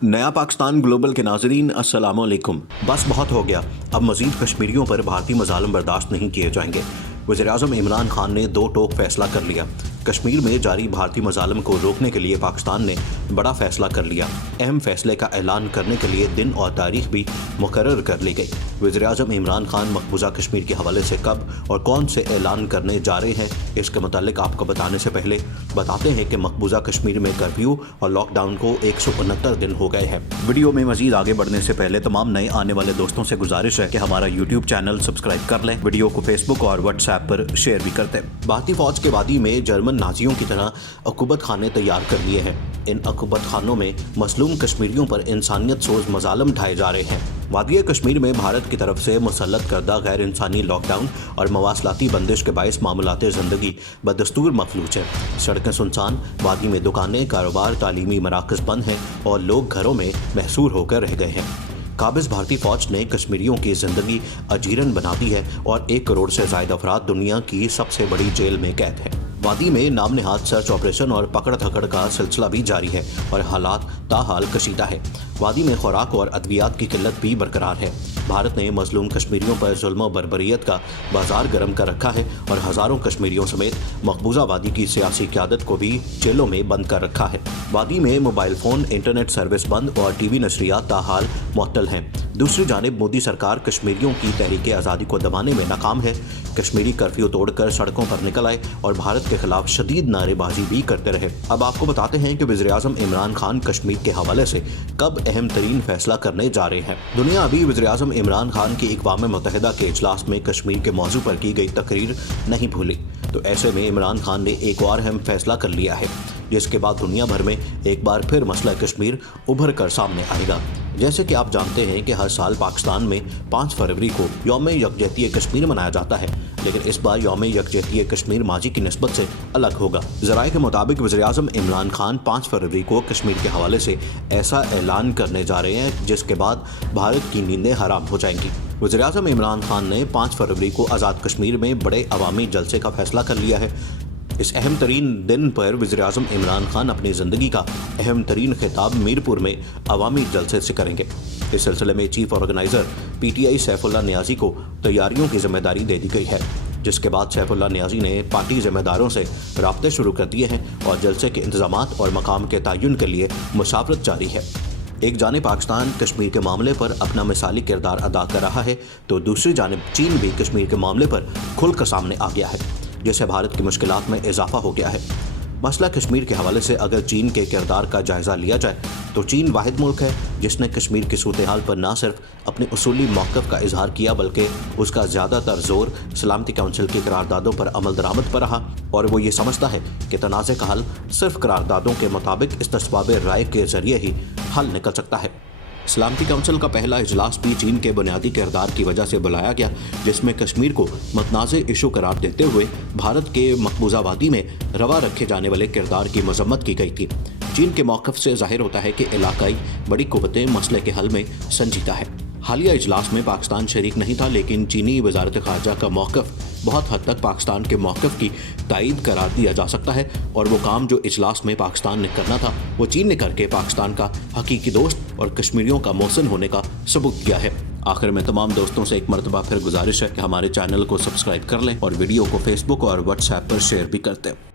नया पाकिस्तान ग्लोबल के नाजरीन अस्सलाम वालेकुम। बस बहुत हो गया, अब मजीद कश्मीरियों पर भारतीय मजालिम बर्दाश्त नहीं किए जाएंगे। वज़ीर-ए-आज़म इमरान खान ने दो टोक फैसला कर लिया। कश्मीर में जारी भारतीय मजालिम को रोकने के लिए पाकिस्तान ने बड़ा फैसला कर लिया। अहम फैसले का ऐलान करने के लिए दिन और तारीख भी मुकर्रर कर ली गई। वज़ीर-ए-आज़म इमरान खान मकबूजा कश्मीर के हवाले से कब और कौन से ऐलान करने जा रहे हैं, इसके मुतालिक आपको बताने से पहले बताते हैं कि मकबूजा कश्मीर में कर्फ्यू और लॉकडाउन को 169 दिन हो गए हैं। वीडियो में मजीद आगे बढ़ने से पहले तमाम नए आने वाले दोस्तों से गुजारिश है कि हमारा यूट्यूब चैनल सब्सक्राइब कर लें, वीडियो को फेसबुक और व्हाट्सएप पर शेयर भी करते हैं। भारतीय फौज के वादी में जर्मन नाजियों की तरह अकूबत खाने तैयार कर लिए हैं। इन अकूबत खानों में मसलूम कश्मीरियों पर इंसानियत सोज मजालम ढाए जा रहे हैं। वादी कश्मीर में भारत की तरफ से मुसल्लत करदा गैर इंसानी लॉकडाउन और मवासलाती बंदिश के बायस मामूलाती ज़िंदगी बदस्तूर मफलूज है। सड़कें सुनसान, वादी में दुकानें, कारोबार, तालीमी मराकज़ बंद हैं और लोग घरों में महसूर होकर रह गए हैं। काबिज भारतीय फौज ने कश्मीरियों की ज़िंदगी अजीरन बना दी है और 1 करोड़ से ज़ायद अफराद दुनिया की सबसे बड़ी जेल में कैद है। वादी में नाम नहाद सर्च ऑपरेशन और पकड़ धकड़ का सिलसिला भी जारी है और हालात ताहाल कशीदा है। वादी में खुराक और अद्वियात की किल्लत भी बरकरार है। भारत ने मजलूम कश्मीरियों पर जुल्म और बर्बरियत का बाजार गर्म कर रखा है और हज़ारों कश्मीरियों समेत मकबूजा वादी की सियासी क़यादत को भी जेलों में बंद कर रखा है। वादी में मोबाइल फ़ोन, इंटरनेट सर्विस बंद और टीवी नशरियात ताहाल मुअत्तल हैं। दूसरी जानिब मोदी सरकार कश्मीरियों की तहरीक आज़ादी को दबाने में नाकाम है। कश्मीरी कर्फ्यू तोड़कर सड़कों पर निकल आए और भारत के खिलाफ शदीद नारेबाजी भी करते रहे। अब आपको बताते हैं कि वज़ीर-ए-आज़म इमरान खान कश्मीर के हवाले से कब अहम तरीन फैसला करने जा रहे हैं। दुनिया अभी वज़ीर-ए-आज़म इमरान खान की अक़वाम मुत्तहिदा के इजलास में कश्मीर के मौजू पर की गई तकरीर नहीं भूली, तो ऐसे में इमरान खान ने एक और अहम फैसला कर लिया है, जिसके बाद दुनिया भर में एक बार फिर मसला कश्मीर उभर कर सामने आएगा। जैसे कि आप जानते हैं कि हर साल पाकिस्तान में 5 फरवरी को यौम यकजहती कश्मीर मनाया जाता है, लेकिन इस बार यौम यकजहती कश्मीर माजी की निस्बत से अलग होगा। ज़राए के मुताबिक वज़ीर-ए-आज़म इमरान खान 5 फरवरी को कश्मीर के हवाले से ऐसा ऐलान करने जा रहे हैं जिसके बाद भारत की नींदें हराम हो जाएंगी। वज़ीर-ए-आज़म इमरान खान ने 5 फरवरी को आज़ाद कश्मीर में बड़े अवामी जलसे का फैसला कर लिया है। इस अहम तरीन दिन पर वज़ीर-ए-आज़म इमरान खान अपनी ज़िंदगी का अहम तरीन खिताब मीरपुर में अवामी जलसे से करेंगे। इस सिलसिले में chief organiser PTI Saifullah Niazi को तैयारियों की जिम्मेदारी दे दी गई है, जिसके बाद सैफुल्लाह नियाज़ी ने पार्टी ज़िम्मेदारों से राब्ते शुरू कर दिए हैं और जलसे के इंतज़ामात और मकाम के तयन के लिए मुसाफरत जारी है। एक जानिब पाकिस्तान कश्मीर के मामले पर अपना मिसाली किरदार अदा कर रहा है, तो दूसरी जानिब चीन भी कश्मीर के मामले पर खुलकर सामने आ गया है, जिससे भारत की मुश्किलात में इजाफा हो गया है। मसला कश्मीर के हवाले से अगर चीन के किरदार का जायज़ा लिया जाए तो चीन वाहिद मुल्क है जिसने कश्मीर की सूरत हाल पर न सिर्फ अपने उसूली मौक़िफ़ का इजहार किया, बल्कि उसका ज़्यादातर जोर सलामती काउंसिल की करारदादों पर अमल दरामद पर रहा और वो ये समझता है कि तनाज़े का हल सिर्फ करारदादों के मुताबिक इस्तिस्बाब राय के ज़रिए ही हल निकल सकता है। सलामती काउंसिल का पहला इजलास भी चीन के बुनियादी किरदार की वजह से बुलाया गया, जिसमें कश्मीर को मतनाज़े इशू करार देते हुए भारत के मकबूजा वादी में रवा रखे जाने वाले किरदार की मजम्मत की गई थी। चीन के मौक़िफ़ से ज़ाहिर होता है कि इलाकाई बड़ी क़ुव्वतें मसले के हल में संजीदा है। हालिया इजलास में पाकिस्तान शरीक नहीं था, लेकिन चीनी वज़ारत ख़ारजा का मौक़िफ़ बहुत हद तक पाकिस्तान के मौक़िफ़ की तायीद करार दिया जा सकता है और वो काम जो इजलास में पाकिस्तान ने करना था वो चीन ने करके पाकिस्तान का हकीकी दोस्त और कश्मीरियों का मोहसिन होने का सबूत दिया है। आखिर में तमाम दोस्तों से एक मरतबा फिर गुजारिश है कि हमारे चैनल को सब्सक्राइब कर लें और वीडियो को फेसबुक और व्हाट्सएप पर शेयर भी करते हैं।